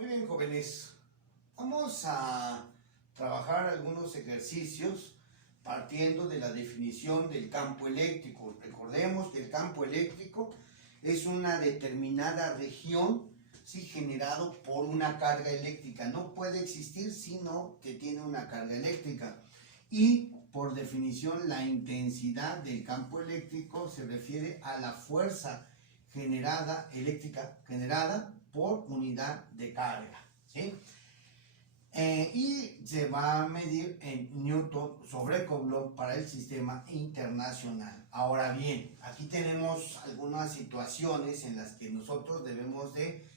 Muy bien, jóvenes. Vamos a trabajar algunos ejercicios partiendo de la definición del campo eléctrico. Recordemos que el campo eléctrico es una determinada región, ¿sí?, generado por una carga eléctrica. No puede existir sino que tiene una carga eléctrica. Y por definición, la intensidad del campo eléctrico se refiere a la fuerza eléctrica generada por unidad de carga, ¿sí? Y se va a medir en Newton sobre Coulomb para el sistema internacional. Ahora bien, aquí tenemos algunas situaciones en las que nosotros debemos de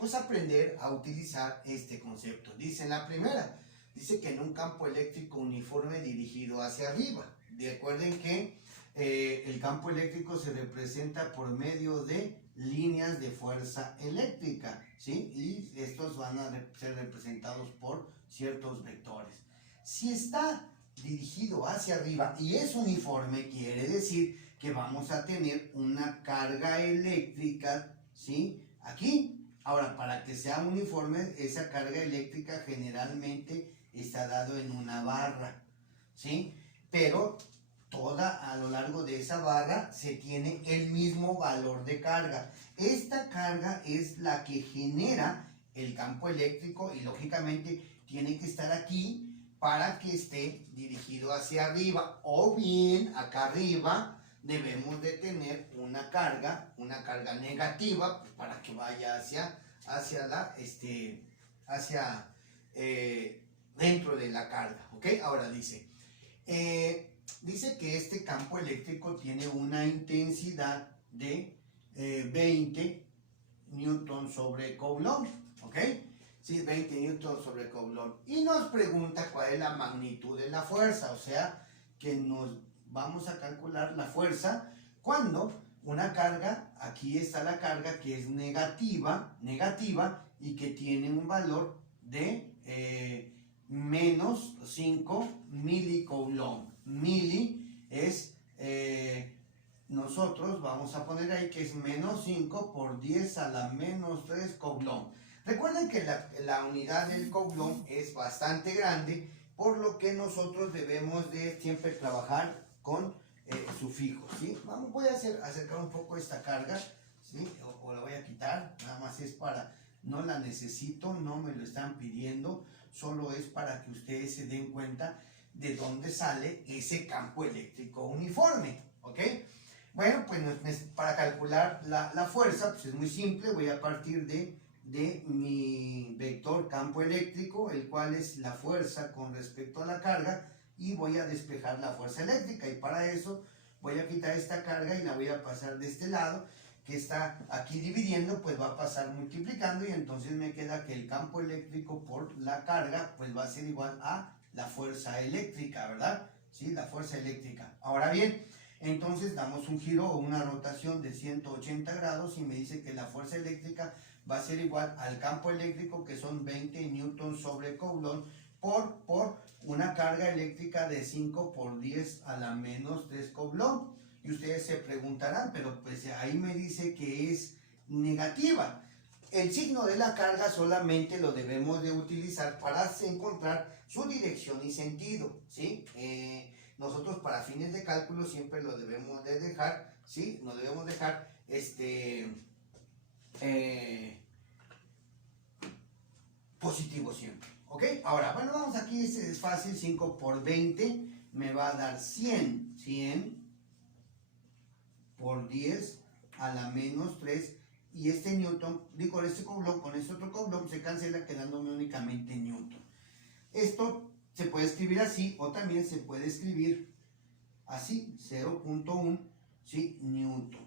pues aprender a utilizar este concepto. Dice en la primera, dice que en un campo eléctrico uniforme dirigido hacia arriba. Recuerden que el campo eléctrico se representa por medio de líneas de fuerza eléctrica, ¿sí? Y estos van a ser representados por ciertos vectores. Si está dirigido hacia arriba y es uniforme, quiere decir que vamos a tener una carga eléctrica, ¿sí?, aquí. Ahora, para que sea uniforme, esa carga eléctrica generalmente está dado en una barra, ¿sí? Pero a lo largo de esa barra se tiene el mismo valor de carga. Esta carga es la que genera el campo eléctrico y lógicamente tiene que estar aquí para que esté dirigido hacia arriba, o bien acá arriba debemos de tener una carga negativa para que vaya dentro de la carga, ¿ok? Ahora dice que este campo eléctrico tiene una intensidad de 20 newton sobre Coulomb, ¿ok? Sí, 20 newton sobre Coulomb. Y nos pregunta cuál es la magnitud de la fuerza, o sea, que nos vamos a calcular la fuerza cuando una carga, aquí está la carga que es negativa y que tiene un valor de menos 5 milicoulomb. Mili es, nosotros vamos a poner ahí que es menos 5 por 10 a la menos 3 coulomb. Recuerden que la unidad del coulomb es bastante grande, por lo que nosotros debemos de siempre trabajar con sufijos, ¿sí? Voy a acercar un poco esta carga, ¿sí? O la voy a quitar, nada más es para, no la necesito, no me lo están pidiendo, solo es para que ustedes se den cuenta de dónde sale ese campo eléctrico uniforme, ¿ok? Bueno, pues para calcular la fuerza, pues es muy simple, voy a partir de mi vector campo eléctrico, el cual es la fuerza con respecto a la carga, y voy a despejar la fuerza eléctrica, y para eso voy a quitar esta carga y la voy a pasar de este lado, que está aquí dividiendo, pues va a pasar multiplicando, y entonces me queda que el campo eléctrico por la carga, pues va a ser igual a la fuerza eléctrica, ¿verdad? Sí, la fuerza eléctrica. Ahora bien, entonces damos un giro o una rotación de 180 grados y me dice que la fuerza eléctrica va a ser igual al campo eléctrico, que son 20 newton sobre Coulomb, por una carga eléctrica de 5 por 10 a la menos 3 Coulomb. Y ustedes se preguntarán, pero pues ahí me dice que es negativa. El signo de la carga solamente lo debemos de utilizar para encontrar su dirección y sentido, ¿sí? Nosotros para fines de cálculo siempre lo debemos de dejar, ¿sí? Nos debemos dejar positivo siempre, ¿ok? Ahora, bueno, vamos aquí, es fácil, 5 por 20 me va a dar 100, 100 por 10 a la menos 3, y este newton, digo, este Coulomb con este otro Coulomb se cancela, quedándome únicamente newton. Esto se puede escribir así, o también se puede escribir así, 0.1, ¿sí?, newton.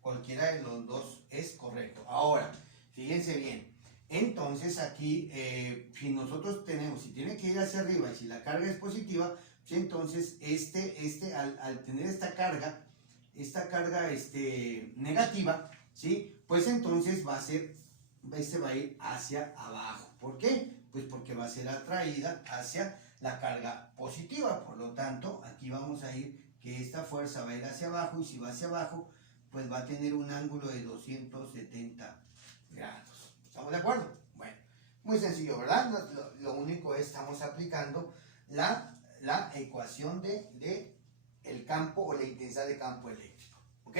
Cualquiera de los dos es correcto. Ahora, fíjense bien, entonces aquí, si nosotros si tiene que ir hacia arriba y si la carga es positiva, pues entonces al tener esta carga negativa, ¿sí?, pues entonces va a ir hacia abajo. ¿Por qué? Pues porque va a ser atraída hacia la carga positiva. Por lo tanto, aquí vamos a ir que esta fuerza va a ir hacia abajo, y si va hacia abajo, pues va a tener un ángulo de 270 grados. ¿Estamos de acuerdo? Bueno, muy sencillo, ¿verdad? Lo único es, estamos aplicando la ecuación de el campo o la intensidad de campo eléctrico, ¿ok?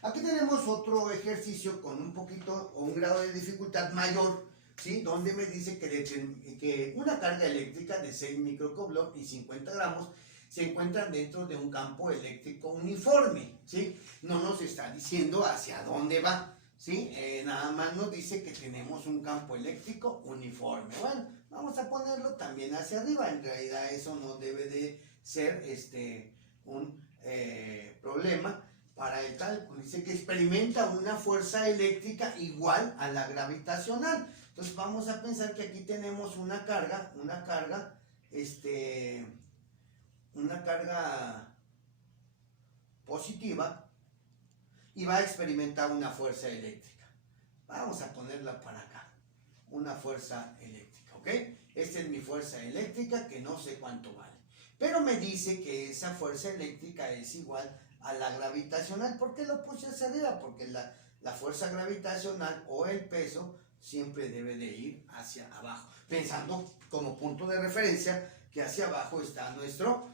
Aquí tenemos otro ejercicio con un poquito o un grado de dificultad mayor, ¿sí? Donde me dice que una carga eléctrica de 6 microcoulomb y 50 gramos se encuentran dentro de un campo eléctrico uniforme, ¿sí? No nos está diciendo hacia dónde va, ¿sí? Nada más nos dice que tenemos un campo eléctrico uniforme. Bueno, vamos a ponerlo también hacia arriba. En realidad eso no debe de ser un problema para el cálculo. Dice que experimenta una fuerza eléctrica igual a la gravitacional. Entonces vamos a pensar que aquí tenemos una carga positiva y va a experimentar una fuerza eléctrica. Vamos a ponerla para acá, una fuerza eléctrica, ¿ok? Esta es mi fuerza eléctrica que no sé cuánto vale. Pero me dice que esa fuerza eléctrica es igual a la gravitacional. ¿Por qué lo puse hacia arriba? Porque la fuerza gravitacional o el peso siempre debe de ir hacia abajo. Pensando como punto de referencia que hacia abajo está nuestro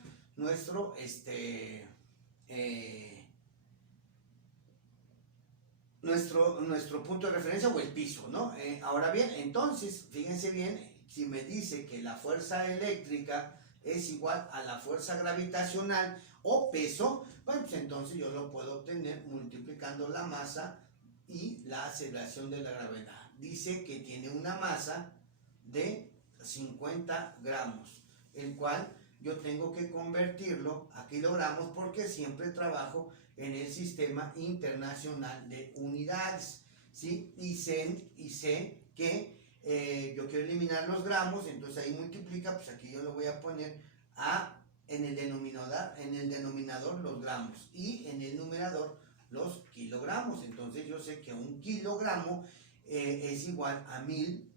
punto de referencia o el piso, ¿no? Ahora bien, entonces, fíjense bien, si me dice que la fuerza eléctrica es igual a la fuerza gravitacional o peso, bueno, pues entonces yo lo puedo obtener multiplicando la masa y la aceleración de la gravedad. Dice que tiene una masa de 50 gramos, el cual yo tengo que convertirlo a kilogramos porque siempre trabajo en el sistema internacional de unidades, ¿sí? Y sé que yo quiero eliminar los gramos, entonces ahí multiplica, pues aquí yo lo voy a poner en el denominador los gramos y en el numerador los kilogramos. Entonces yo sé que un kilogramo es igual a 1000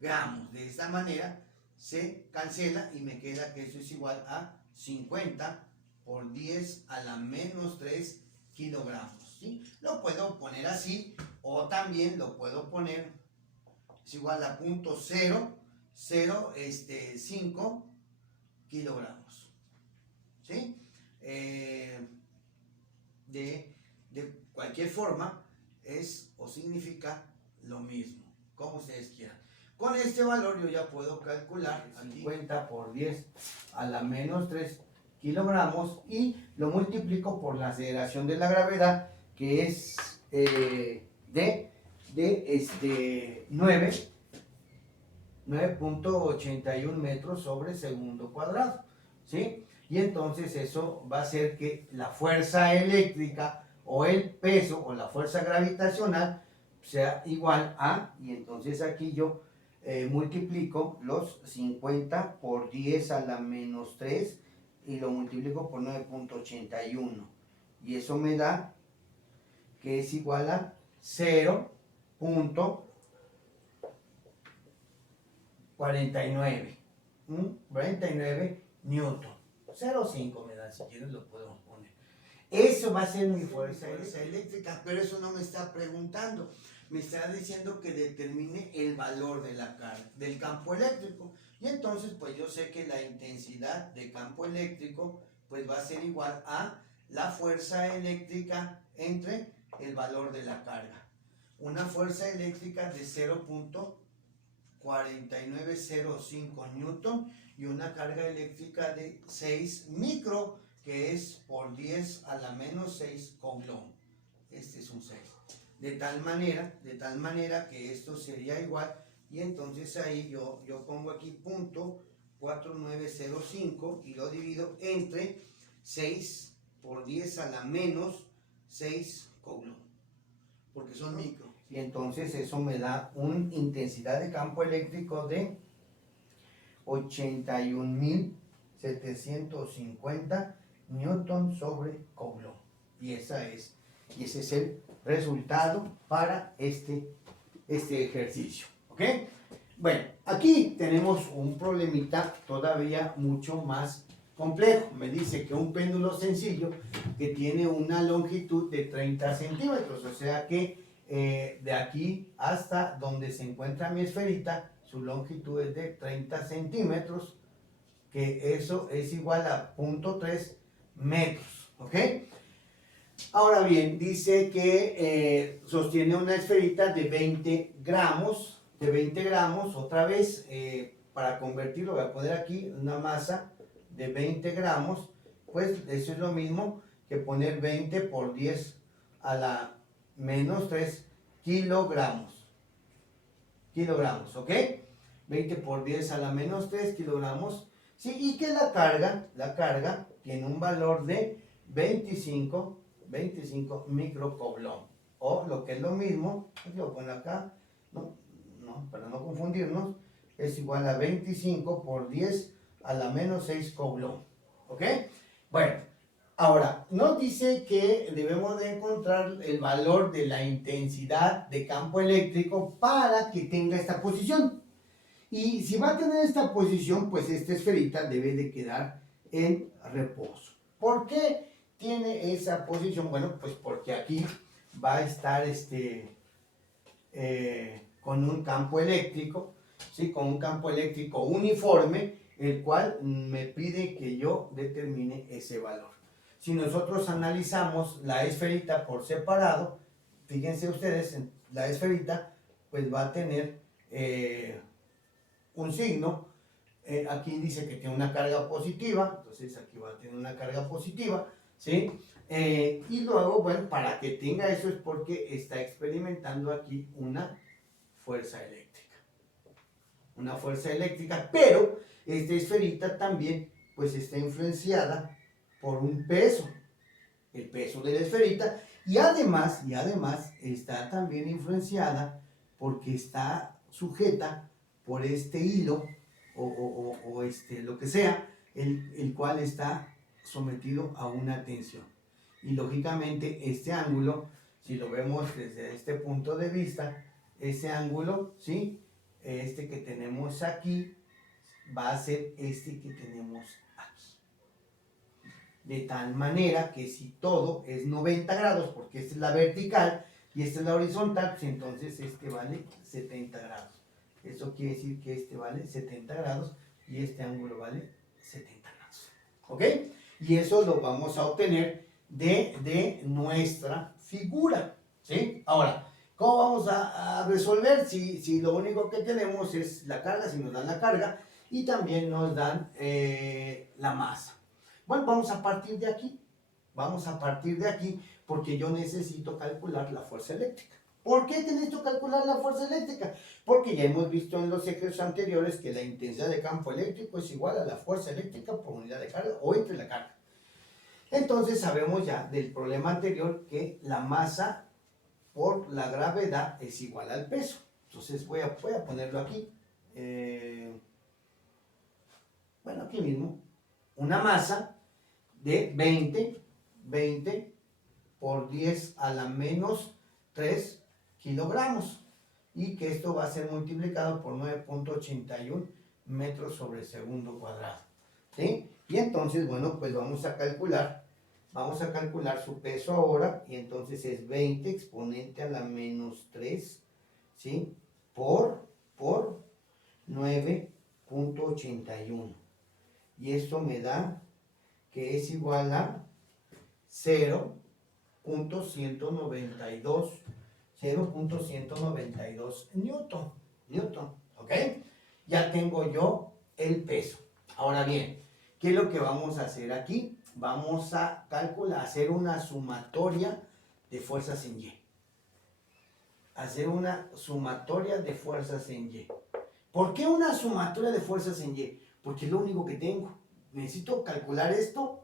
gramos. De esta manera se cancela y me queda que eso es igual a 50 por 10 a la menos 3 kilogramos, ¿sí? Lo puedo poner así o también lo puedo poner es igual a 0.005 kilogramos, ¿sí? De cualquier forma es o significa lo mismo, como ustedes quieran. Con este valor yo ya puedo calcular 50 por 10 a la menos 3 kilogramos y lo multiplico por la aceleración de la gravedad, que es de 9.81 metros sobre segundo cuadrado, ¿sí? Y entonces eso va a hacer que la fuerza eléctrica o el peso o la fuerza gravitacional sea igual a, y entonces aquí yo multiplico los 50 por 10 a la menos 3 y lo multiplico por 9.81 y eso me da que es igual a 0.49 newton. 0.5 me da, si quieren lo podemos poner. Eso va a ser mi fuerza eléctrica, pero eso no me está preguntando. Me está diciendo que determine el valor de la carga, del campo eléctrico. Y entonces, pues yo sé que la intensidad de campo eléctrico, pues va a ser igual a la fuerza eléctrica entre el valor de la carga. Una fuerza eléctrica de 0.4905 newton y una carga eléctrica de 6 micro, que es por 10 a la menos 6 coulomb. Este es un 6. De tal manera que esto sería igual, y entonces ahí yo pongo aquí punto 4905 y lo divido entre 6 por 10 a la menos 6 coulomb, porque son micro. Y entonces eso me da una intensidad de campo eléctrico de 81.750 newton sobre coulomb. Y ese es el resultado para este ejercicio, ¿ok? Bueno, aquí tenemos un problemita todavía mucho más complejo. Me dice que un péndulo sencillo que tiene una longitud de 30 centímetros, o sea que de aquí hasta donde se encuentra mi esferita, su longitud es de 30 centímetros, que eso es igual a 0.3 metros, ¿ok? Ahora bien, dice que sostiene una esferita de 20 gramos, otra vez, para convertirlo, voy a poner aquí una masa de 20 gramos, pues eso es lo mismo que poner 20 por 10 a la menos 3 kilogramos, ¿ok? 20 por 10 a la menos 3 kilogramos, sí, y que la carga tiene un valor de 25 microcoulomb, o lo que es lo mismo, lo pongo acá, para no confundirnos, es igual a 25 por 10 a la menos 6 coulomb, ¿ok? Bueno, ahora, nos dice que debemos de encontrar el valor de la intensidad de campo eléctrico para que tenga esta posición. Y si va a tener esta posición, pues esta esferita debe de quedar en reposo. ¿Por qué tiene esa posición? Bueno, pues porque aquí va a estar con un campo eléctrico, ¿sí? Con un campo eléctrico uniforme, el cual me pide que yo determine ese valor. Si nosotros analizamos la esferita por separado, fíjense ustedes, la esferita pues va a tener un signo. Aquí dice que tiene una carga positiva, entonces aquí va a tener una carga positiva, ¿sí? Y luego, bueno, para que tenga eso es porque está experimentando aquí una fuerza eléctrica, pero esta esferita también pues está influenciada por un peso, el peso de la esferita, y además está también influenciada porque está sujeta por este hilo o lo que sea, el cual está sometido a una tensión. Y lógicamente este ángulo, si lo vemos desde este punto de vista, ese ángulo, ¿sí? Este que tenemos aquí va a ser este que tenemos aquí. De tal manera que si todo es 90 grados, porque esta es la vertical y esta es la horizontal, pues entonces este vale 70 grados. Eso quiere decir que este vale 70 grados y este ángulo vale 70 grados. ¿Ok? Y eso lo vamos a obtener de nuestra figura. ¿Sí? Ahora, ¿cómo vamos a resolver si lo único que tenemos es la carga, si nos dan la carga y también nos dan la masa? Bueno, vamos a partir de aquí. Porque yo necesito calcular la fuerza eléctrica. ¿Por qué necesito calcular la fuerza eléctrica? Porque ya hemos visto en los ejercicios anteriores que la intensidad de campo eléctrico es igual a la fuerza eléctrica por unidad de carga o entre la carga. Entonces sabemos ya del problema anterior que la masa por la gravedad es igual al peso. Entonces voy a ponerlo aquí. Bueno, aquí mismo. Una masa de 20 por 10 a la menos 3 kilogramos. Y que esto va a ser multiplicado por 9.81 metros sobre segundo cuadrado. ¿Sí? Y entonces, bueno, pues vamos a calcular su peso ahora, y entonces es 20 exponente a la menos 3, ¿sí? Por 9.81. Y esto me da que es igual a 0.192 newton, ¿ok? Ya tengo yo el peso. Ahora bien, ¿qué es lo que vamos a hacer aquí? Vamos a hacer una sumatoria de fuerzas en Y. ¿Por qué una sumatoria de fuerzas en Y? Porque es lo único que tengo. Necesito calcular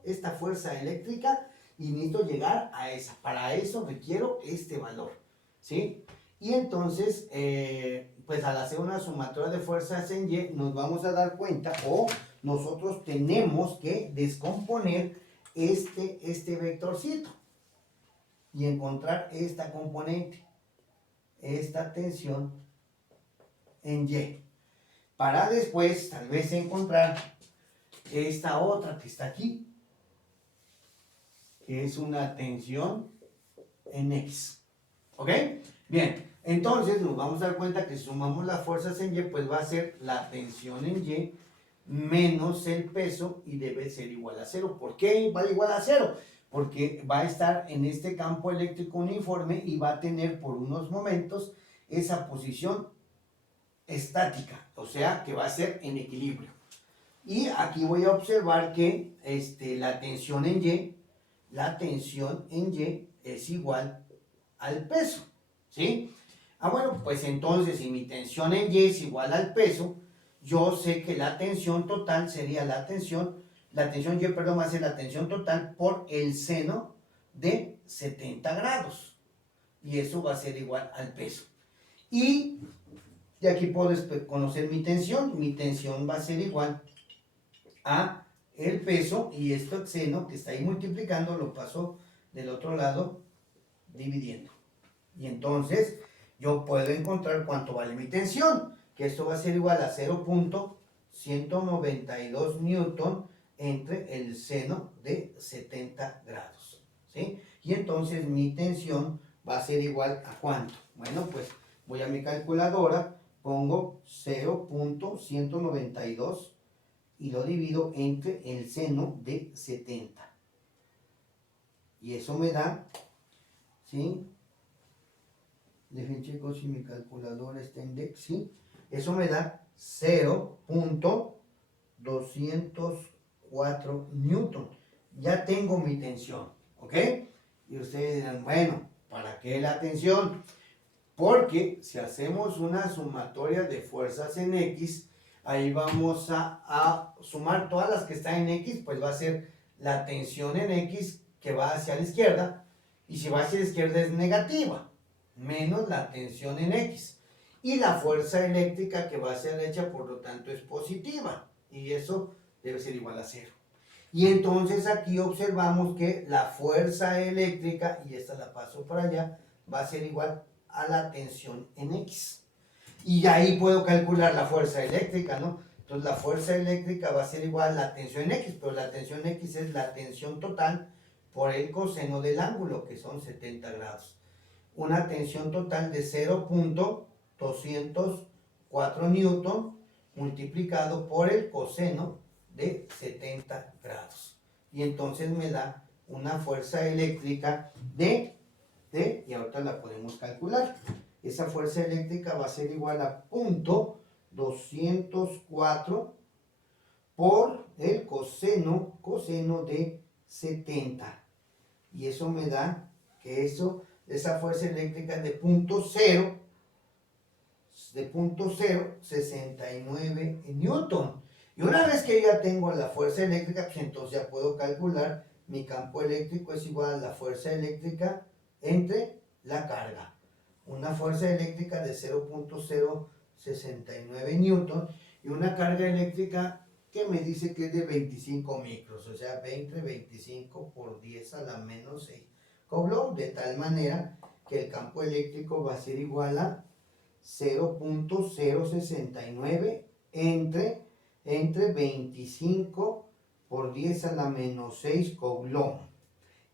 esta fuerza eléctrica, y necesito llegar a esa. Para eso requiero este valor, ¿sí? Y entonces, pues al hacer una sumatoria de fuerzas en Y, nos vamos a dar cuenta, o nosotros tenemos que descomponer este vectorcito y encontrar esta componente, esta tensión en Y, para después tal vez encontrar esta otra que está aquí, que es una tensión en X. ¿Ok? Bien, entonces nos vamos a dar cuenta que si sumamos las fuerzas en Y, pues va a ser la tensión en Y menos el peso y debe ser igual a cero. ¿Por qué va igual a cero? Porque va a estar en este campo eléctrico uniforme y va a tener por unos momentos esa posición estática, o sea que va a ser en equilibrio. Y aquí voy a observar que la tensión en Y es igual al peso, ¿sí? Bueno, pues entonces si mi tensión en Y es igual al peso, yo sé que la tensión total sería la tensión Y, perdón, va a ser la tensión total por el seno de 70 grados. Y eso va a ser igual al peso. Y de aquí puedo conocer mi tensión. Mi tensión va a ser igual a el peso y esto seno que está ahí multiplicando lo paso del otro lado dividiendo. Y entonces yo puedo encontrar cuánto vale mi tensión, que esto va a ser igual a 0.192 newton entre el seno de 70 grados. ¿Sí? Y entonces mi tensión va a ser igual a cuánto. Bueno, pues voy a mi calculadora, pongo 0.192 y lo divido entre el seno de 70. Y eso me da, ¿sí? Dejen checo si mi calculadora está en DEX, ¿sí? Eso me da 0.204 newton. Ya tengo mi tensión, ¿ok? Y ustedes dirán, bueno, ¿para qué la tensión? Porque si hacemos una sumatoria de fuerzas en X, ahí vamos a sumar todas las que están en X, pues va a ser la tensión en X que va hacia la izquierda, y si va hacia la izquierda es negativa, menos la tensión en X. Y la fuerza eléctrica que va hacia la derecha, por lo tanto, es positiva, y eso debe ser igual a cero. Y entonces aquí observamos que la fuerza eléctrica, y esta la paso para allá, va a ser igual a la tensión en X. Y ahí puedo calcular la fuerza eléctrica, ¿no? Entonces la fuerza eléctrica va a ser igual a la tensión en X, pero la tensión X es la tensión total por el coseno del ángulo, que son 70 grados. Una tensión total de 0.204 newton multiplicado por el coseno de 70 grados. Y entonces me da una fuerza eléctrica y ahorita la podemos calcular. Esa fuerza eléctrica va a ser igual a 0.204 por el coseno de 70. Y eso me da que esa fuerza eléctrica de 0.69 newton. Y una vez que ya tengo la fuerza eléctrica, pues entonces ya puedo calcular mi campo eléctrico es igual a la fuerza eléctrica entre la carga. Una fuerza eléctrica de 0.069 newton y una carga eléctrica que me dice que es de 25 micros, o sea, 25 por 10 a la menos 6 coulomb, de tal manera que el campo eléctrico va a ser igual a 0.069 entre 25 por 10 a la menos 6 coulomb.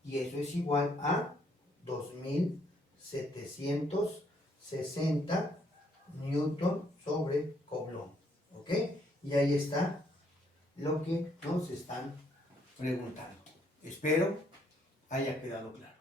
Y eso es igual a 2760 newton sobre coulomb. ¿Ok? Y ahí está lo que nos están preguntando. Espero haya quedado claro.